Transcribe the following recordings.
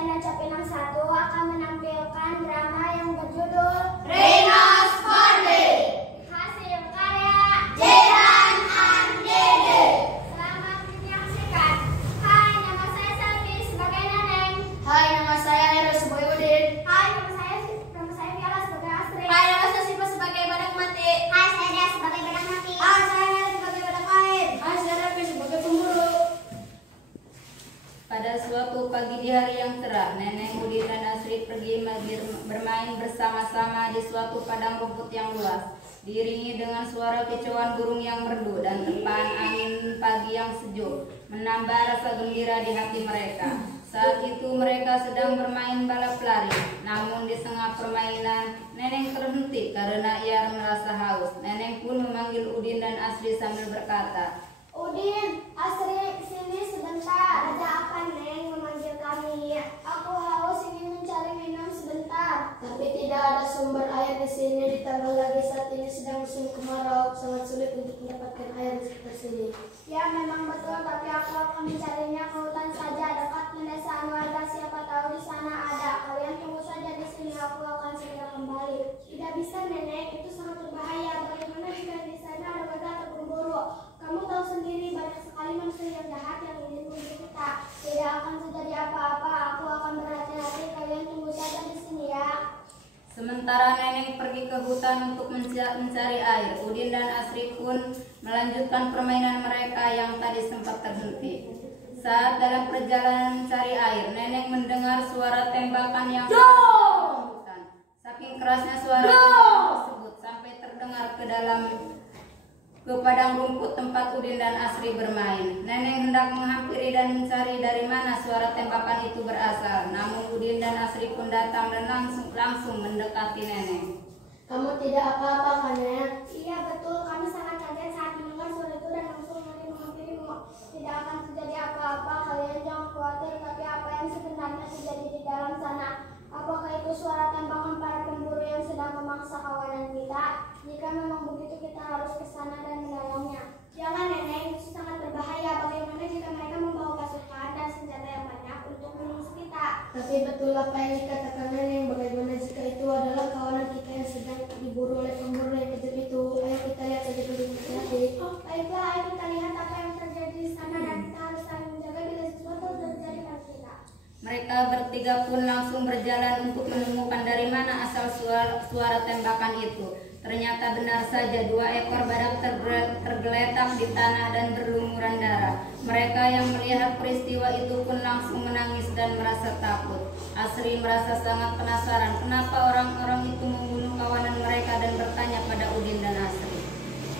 Sena Capinang 1 akan menampilkan drama yang berjudul Reina's Birthday. Hasil karya Jehan Andede. Selamat menyaksikan. Hai, nama saya Selvi sebagai Neneng. Hai, nama saya Heru sebagai Udin. Hai, nama saya Viola sebagai Astrid. Hai, nama saya Siva sebagai badak mati. Hai, saya Dia sebagai badak mati. Hai, saya Heri sebagai badak air. Hai, saya Revi sebagai pemburu. Pada suatu pagi di hari yang cerah, Neneng, Udin, dan Astrid pergi bermain bersama-sama di suatu padang rumput yang luas, diiringi dengan suara kicauan burung yang merdu dan tepan angin pagi yang sejuk, menambah rasa gembira di hati mereka. Saat itu mereka sedang bermain balap lari, namun di tengah permainan, Neneng terhenti karena ia merasa haus. Neneng pun memanggil Udin dan Astrid sambil berkata, Udin, Astrid, sini sebentar. Ada apa, Neng, memanggil kami? Aku haus, ingin mencari minum sebentar. Tapi tidak ada sumber air di sini, ditambah lagi saat ini sedang musim kemarau, sangat sulit untuk mendapatkan air di sekitar sini. Ya, memang betul, tapi aku akan mencarinya ke hutan saja, dekat pedesaan warga. Siapa tahu di sana ada. Kalian tunggu saja di sini, aku akan segera kembali. Tidak bisa, Nenek, itu sangat berbahaya. Bagaimana jika di sana ada warga atau pemburu? Kamu tahu sendiri, banyak sekali manusia yang jahat yang ingin membunuh kita. Tidak akan terjadi apa-apa. Aku akan berhati-hati. Kalian tunggu saja di sini ya. Sementara Neneng pergi ke hutan untuk mencari air, Udin dan Astrid pun melanjutkan permainan mereka yang tadi sempat terhenti. Saat dalam perjalanan mencari air, Neneng mendengar suara tembakan yang hutan. Saking kerasnya suara tembakan tersebut sampai terdengar ke padang rumput tempat Udin dan Astrid bermain. Neneng hendak menghampiri dan mencari dari mana suara tembakan itu berasal. Namun Udin dan Astrid pun datang dan langsung mendekati Neneng. Kamu tidak apa-apa kan, Nek? Iya betul, kami sangat kaget saat mendengar suara itu dan langsung lari menghampirimu. Tidak akan terjadi apa-apa, kalian jangan khawatir. Tapi apa yang sebenarnya terjadi di dalam sana? Apakah itu suara tembakan para pemburu yang sedang memaksa kawanan kita? Jika memang begitu, kita harus ke sana dan menolongnya. Jangan, Nenek, itu sangat berbahaya. Bagaimana jika mereka membawa pasukan dan senjata yang banyak untuk mengungsi kita? Tapi betul apa yang dikatakan Neneng, bagaimana jika itu adalah kawanan kita yang sedang diburu oleh pemburu yang kejam itu? Ayo kita lihat saja dulu, hati-hati. Oh, baiklah, ayo kita lihat apa yang terjadi di sana dan kita harus saling menjaga bila sesuatu terjadi pada kita. Mereka bertiga pun langsung berjalan untuk menemukan dari mana asal suara tembakan itu. Ternyata benar saja 2 ekor badak tergeletak di tanah dan berlumuran darah. Mereka yang melihat peristiwa itu pun langsung menangis dan merasa takut. Astrid merasa sangat penasaran kenapa orang-orang itu membunuh kawanan mereka dan bertanya pada Udin dan Astrid.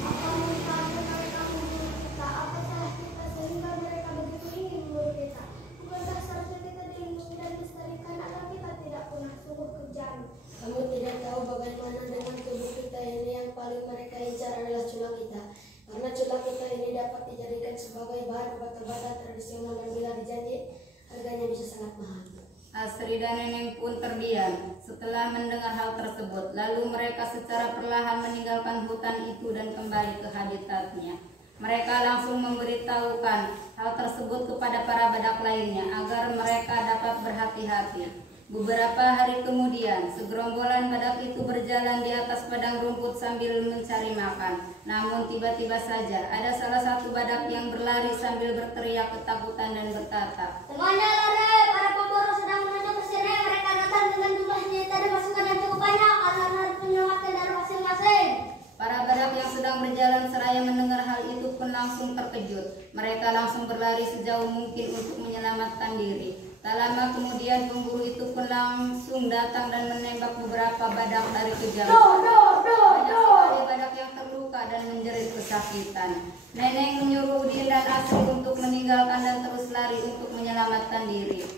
Apa mengapa mereka membunuh kita? Apa salah kita sehingga mereka begitu ingin membunuh kita? Bukankah seharusnya kita dilindungi dan dilestarikan agar kita tidak punah? Sungguh kejam. Kamu tidak tahu bagaimana dengan tubuh kita ini, yang paling mereka incar adalah cula kita. Karena cula kita ini dapat dijadikan sebagai bahan obat-obatan tradisional dan bila dijahit, harganya bisa sangat mahal. Astrid dan Neneng pun terdiam setelah mendengar hal tersebut. Lalu mereka secara perlahan meninggalkan hutan itu dan kembali ke habitatnya. Mereka langsung memberitahukan hal tersebut kepada para badak lainnya agar mereka dapat berhati-hati. Beberapa hari kemudian, segerombolan badak itu berjalan di atas padang rumput sambil mencari makan. Namun tiba-tiba saja ada salah satu badak yang berlari sambil berteriak ketakutan dan berkata, Semuanya lari, para pemburu sedang menuju ke sini. Mereka datang dengan jumlah senjata dan pasukan yang cukup banyak. Kalian harus menyelamatkan dari masing-masing. Para badak yang sedang berjalan seraya mendengar hal itu pun langsung terkejut. Mereka langsung berlari sejauh mungkin untuk menyelamatkan diri. Tak lama kemudian pemburu itu pun langsung datang dan menembak beberapa badak dari kejauhan. Banyak sekali badak yang terluka dan menjerit kesakitan. Neneng menyuruh Udin dan Astrid untuk meninggalkan dan terus lari untuk menyelamatkan diri.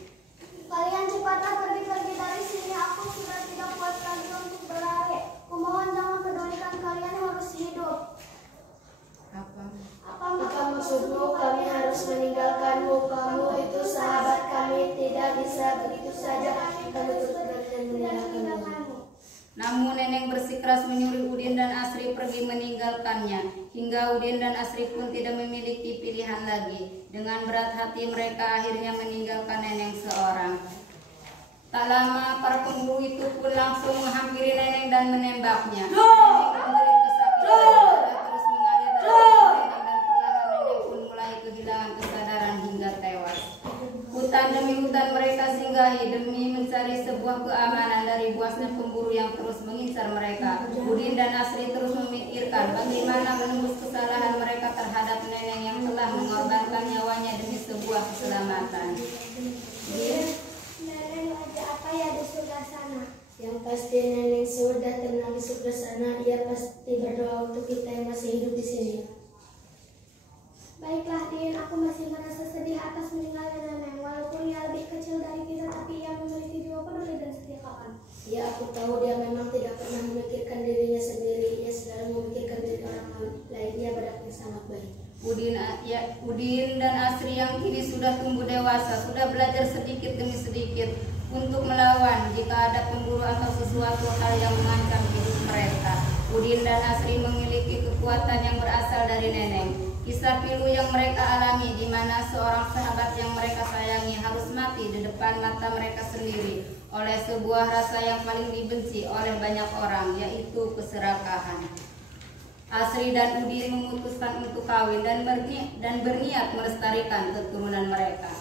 Kalian cepatlah pergi dari sini. Aku sudah tidak kuat lagi untuk berlari. Kumohon jangan pedulikan, kalian harus hidup. Apa maksudmu kami harus meninggalkanmu? Kamu itu sahabat kami, tidak bisa begitu saja kami terus dan meninggalkanmu. Namun Neneng bersikeras menyuruh Udin dan Astrid pergi meninggalkannya. Hingga Udin dan Astrid pun tidak memiliki pilihan lagi. Dengan berat hati mereka akhirnya meninggalkan Neneng seorang. Tak lama para pemburu itu pun langsung menghampiri Neneng dan menembaknya. Neneng menjerit kesakitan, terus mengalir darah Neneng dan perlahan Neneng pun mulai kehilangan kesadaran hingga tewas. Hutan demi hutan mereka singgahi demi mencari sebuah keamanan dari buasnya pemburu yang terus mengincar mereka. Udin dan Asri terus memikirkan bagaimana menembus kesalahan mereka terhadap Neneng yang telah mengorbankan nyawanya demi sebuah keselamatan. Neneng lagi apa ya di sebelah sana? Yang pasti Neneng sudah tenang di sebelah sana. Dia pasti berdoa untuk kita yang masih hidup di sini. Baiklah Din, aku masih merasa sedih atas meninggalnya Neneng. Walaupun ia lebih kecil dari kita, tapi ia memiliki jiwa peduli dan setia kawan. Ya, aku tahu dia memang tidak pernah memikirkan dirinya sendiri. Ia selalu memikirkan diri orang lain. Dia beraknya sangat baik. Udin dan Asri yang kini sudah tumbuh dewasa, sudah belajar sedikit demi sedikit untuk melawan jika ada pemburu atau sesuatu hal yang mengancam hidup mereka. Udin dan Asri memiliki kekuatan yang berasal dari Neneng. Kisah pilu yang mereka alami di mana seorang sahabat yang mereka sayangi harus mati di depan mata mereka sendiri oleh sebuah rasa yang paling dibenci oleh banyak orang, yaitu keserakahan. Asri dan Udin memutuskan untuk kawin dan berniat melestarikan keturunan mereka.